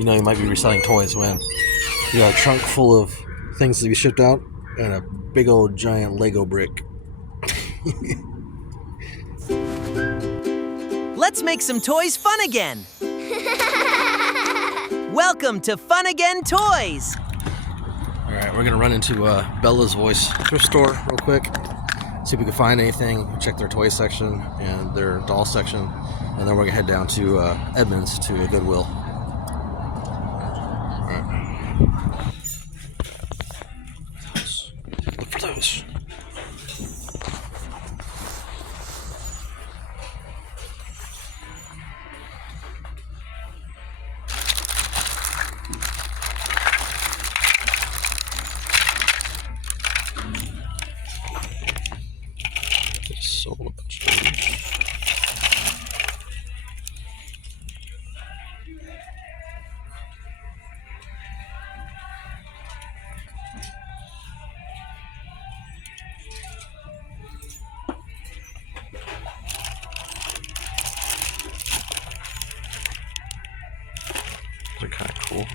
you know you might be reselling toys when you got a trunk full of things to be shipped out and a big old giant Lego brick. Let's make some toys fun again. Welcome to Fun Again Toys. All right, we're gonna run into Bella's Voice thrift store real quick. See if we can find anything. Check their toy section and their doll section, and then we're gonna head down to Edmonds to a Goodwill. All right. Look for those. Sold a bunch of these. They're kind of cool.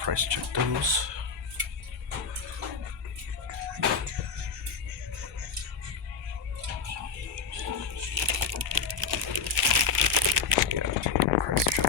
Price check those. Yeah, price check.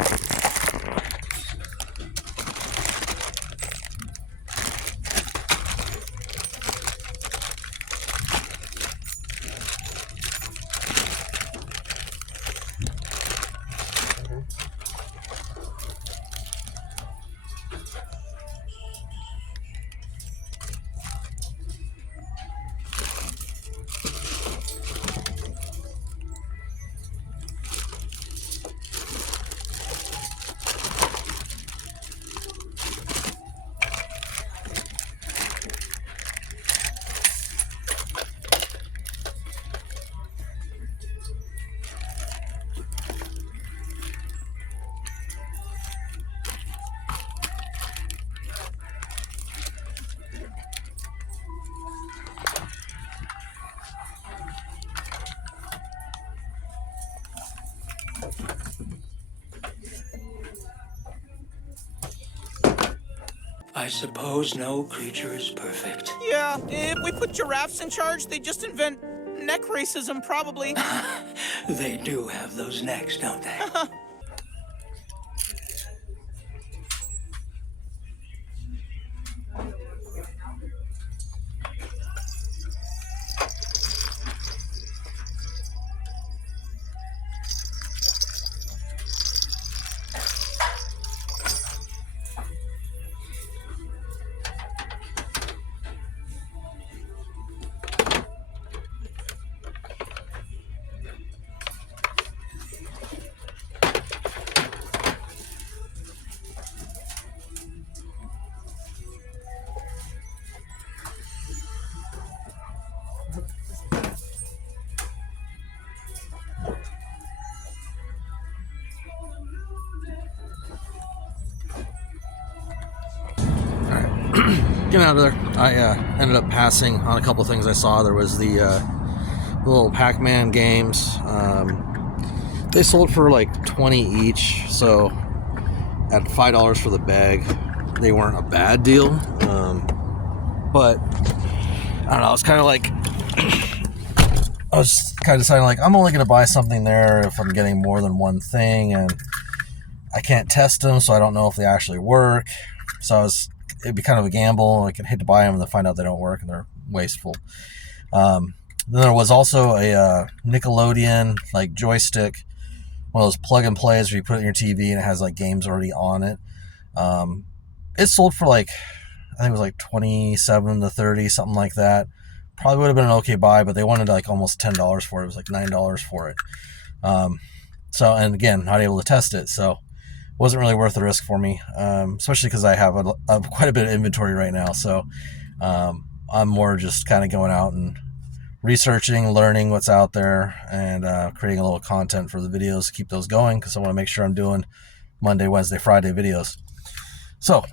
I suppose no creature is perfect. Yeah, if we put giraffes in charge, they just invent neck racism, probably. They do have those necks, don't they? Getting out of there, I ended up passing on a couple things I saw. There was the little Pac-Man games. They sold for like 20 each, so at $5 for the bag, they weren't a bad deal. But I don't know. It's kind of like I was kind of deciding like I'm only going to buy something there if I'm getting more than one thing, and I can't test them, so I don't know if they actually work. So it'd be kind of a gamble. I could hate to buy them and then find out they don't work and they're wasteful. Then there was also a Nickelodeon like joystick, one of those plug and plays where you put it in your TV and it has like games already on it. It sold for like, I think it was like 27 to 30, something like that. Probably would have been an okay buy, but they wanted like almost $10 for it. It was like $9 for it. So, and again, not able to test it. So wasn't really worth the risk for me, especially because I have quite a bit of inventory right now. So I'm more just kind of going out and researching, learning what's out there, and creating a little content for the videos to keep those going, because I want to make sure I'm doing Monday, Wednesday, Friday videos. So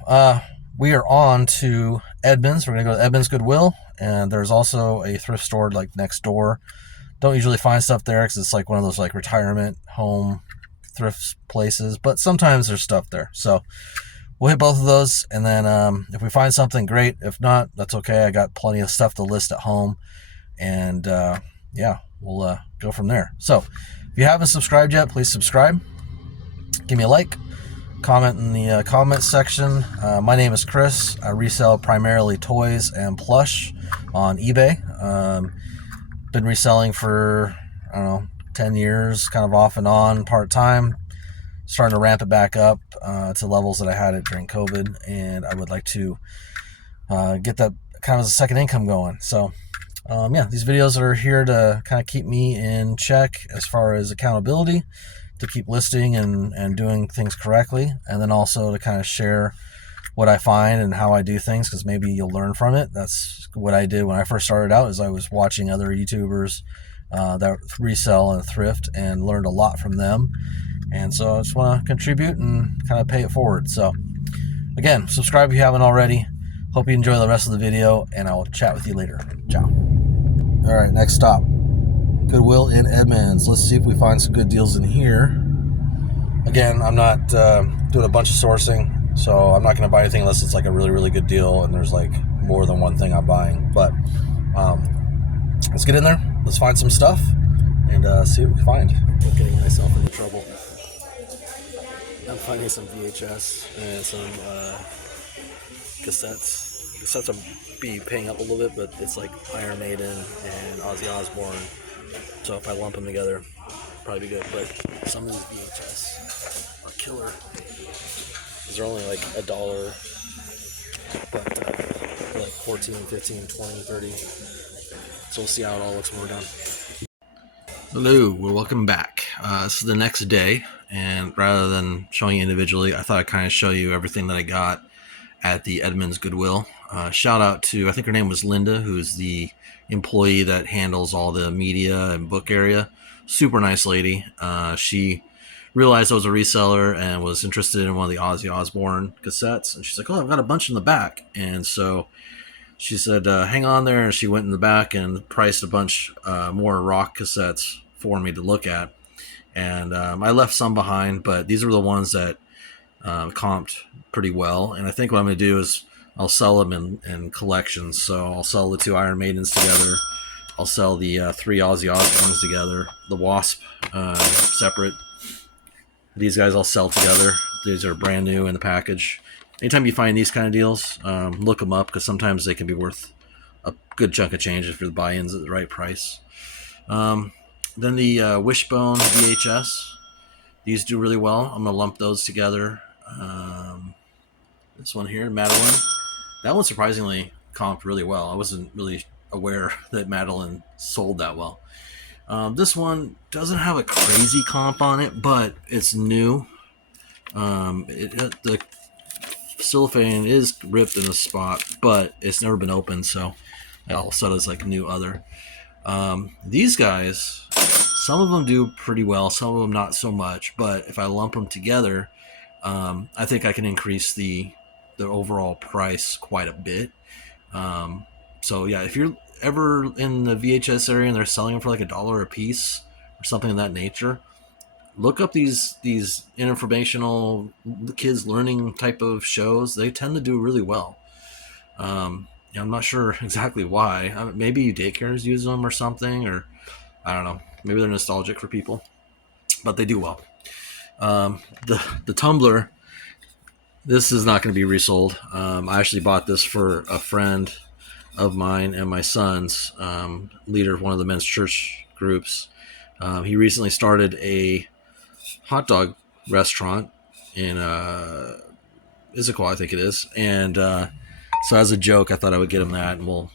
we are on to Edmunds. We're going to go to Edmunds Goodwill, and there's also a thrift store like next door. Don't usually find stuff there because it's like one of those like retirement home thrift places, but sometimes there's stuff there. So we'll hit both of those, and then if we find something, great. If not, that's okay. I got plenty of stuff to list at home, and yeah, we'll go from there. So if you haven't subscribed yet, please subscribe. Give me a like. Comment in the comment section. My name is Chris. I resell primarily toys and plush on eBay. Been reselling for, I don't know, 10 years, kind of off and on, part-time. Starting to ramp it back up to levels that I had it during COVID, and I would like to get that kind of as a second income going. So yeah, these videos are here to kind of keep me in check as far as accountability, to keep listing and doing things correctly, and then also to kind of share what I find and how I do things, because maybe you'll learn from it. That's what I did when I first started out, is I was watching other YouTubers that resell and thrift, and learned a lot from them. And so I just want to contribute and kind of pay it forward. So again, subscribe if you haven't already. Hope you enjoy the rest of the video, and I will chat with you later. Ciao. All right, next stop, Goodwill in Edmunds. Let's see if we find some good deals in here. Again, I'm not doing a bunch of sourcing, so I'm not going to buy anything unless it's like a really, really good deal and there's like more than one thing I'm buying. But let's get in there. Let's find some stuff and see what we can find. I'm getting myself into trouble. I'm finding some VHS and some cassettes. Cassettes will be paying up a little bit, but it's like Iron Maiden and Ozzy Osbourne. So if I lump them together, probably be good. But some of these VHS are killer. These are only like $1, but they're like 14, 15, 20, 30. So we'll see how it all looks when we're done. Hello, well, welcome back. This is the next day, and rather than showing you individually, I thought I'd kind of show you everything that I got at the Edmunds Goodwill. Shout out to, I think her name was Linda, who's the employee that handles all the media and book area. Super nice lady. She realized I was a reseller and was interested in one of the Ozzy Osbourne cassettes, and she's like, oh, I've got a bunch in the back. And so she said, hang on there, and she went in the back and priced a bunch more rock cassettes for me to look at. And I left some behind, but these are the ones that comped pretty well. And I think what I'm going to do is I'll sell them in collections. So I'll sell the 2 Iron Maidens together. I'll sell the 3 Ozzy Osbournes together. The Wasp separate. These guys I'll sell together. These are brand new in the package. Anytime you find these kind of deals, look them up, because sometimes they can be worth a good chunk of change if your buy-in's at the right price. Then the Wishbone VHS. These do really well. I'm going to lump those together. This one here, Madeline. That one surprisingly comped really well. I wasn't really aware that Madeline sold that well. This one doesn't have a crazy comp on it, but it's new. The cellophane is ripped in a spot, but it's never been opened, so all of a sudden it's like new other. These guys, some of them do pretty well, some of them not so much, but if I lump them together, I think I can increase the overall price quite a bit. So yeah, if you're ever in the VHS area and they're selling them for like $1 a piece or something of that nature, look up these informational kids learning type of shows. They tend to do really well. I'm not sure exactly why. Maybe daycares use them or something, or I don't know. Maybe they're nostalgic for people, but they do well. The tumbler, this is not going to be resold. I actually bought this for a friend of mine and my son's, leader of one of the men's church groups. He recently started a hot dog restaurant in Issaquah, I think it is. And so as a joke, I thought I would get him that, and we'll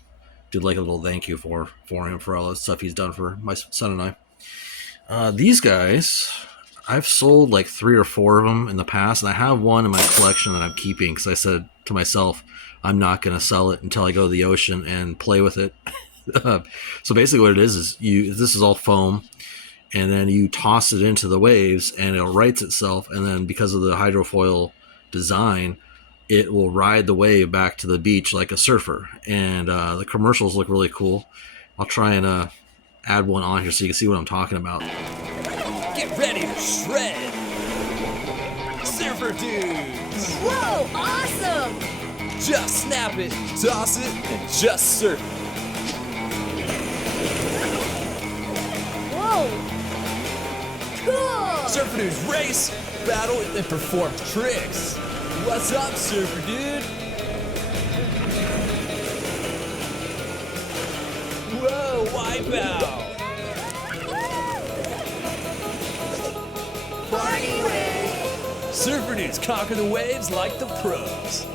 do like a little thank you for him for all the stuff he's done for my son and I. These guys, I've sold like 3 or 4 of them in the past, and I have one in my collection that I'm keeping because I said to myself, I'm not going to sell it until I go to the ocean and play with it. So basically what it is this is all foam, and then you toss it into the waves and it rights itself, and then because of the hydrofoil design, it will ride the wave back to the beach like a surfer. And the commercials look really cool. I'll try and add one on here so you can see what I'm talking about. Get ready to shred! Surfer dudes! Whoa, awesome! Just snap it, toss it, and just surf it. Whoa! Cool! Surfer dudes race, battle, and perform tricks. What's up, surfer dude? Whoa, wipeout! Party wave! Surfer dudes conquer the waves like the pros.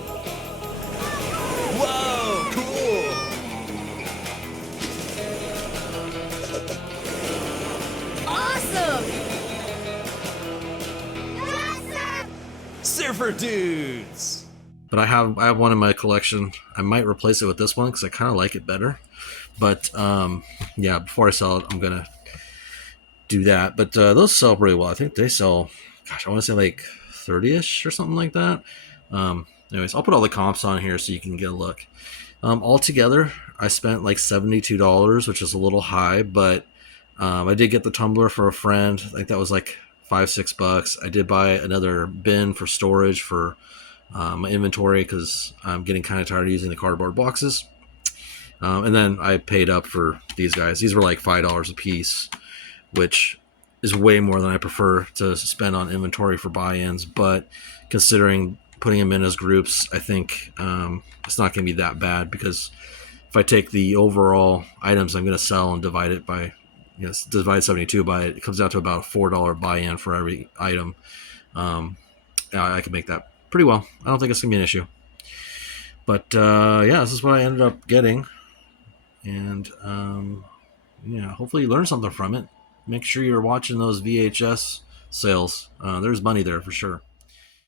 Whoa, cool! Awesome! Surfer dudes! But I have one in my collection. I might replace it with this one because I kind of like it better. But yeah, before I sell it, I'm gonna do that. But those sell pretty well. I think they sell, gosh, I want to say like 30ish or something like that. Anyways, I'll put all the comps on here so you can get a look. Altogether, I spent like $72, which is a little high, but I did get the tumbler for a friend. I think that was like $5-6. I did buy another bin for storage for my inventory because I'm getting kind of tired of using the cardboard boxes. And then I paid up for these guys. These were like $5 a piece, which is way more than I prefer to spend on inventory for buy-ins. But considering putting them in as groups, I think it's not going to be that bad, because if I take the overall items I'm going to sell and divide it by, divide 72 by it, it comes out to about a $4 buy-in for every item. I can make that pretty well. I don't think it's going to be an issue. But yeah, this is what I ended up getting. And yeah, hopefully you learned something from it. Make sure you're watching those VHS sales. There's money there for sure.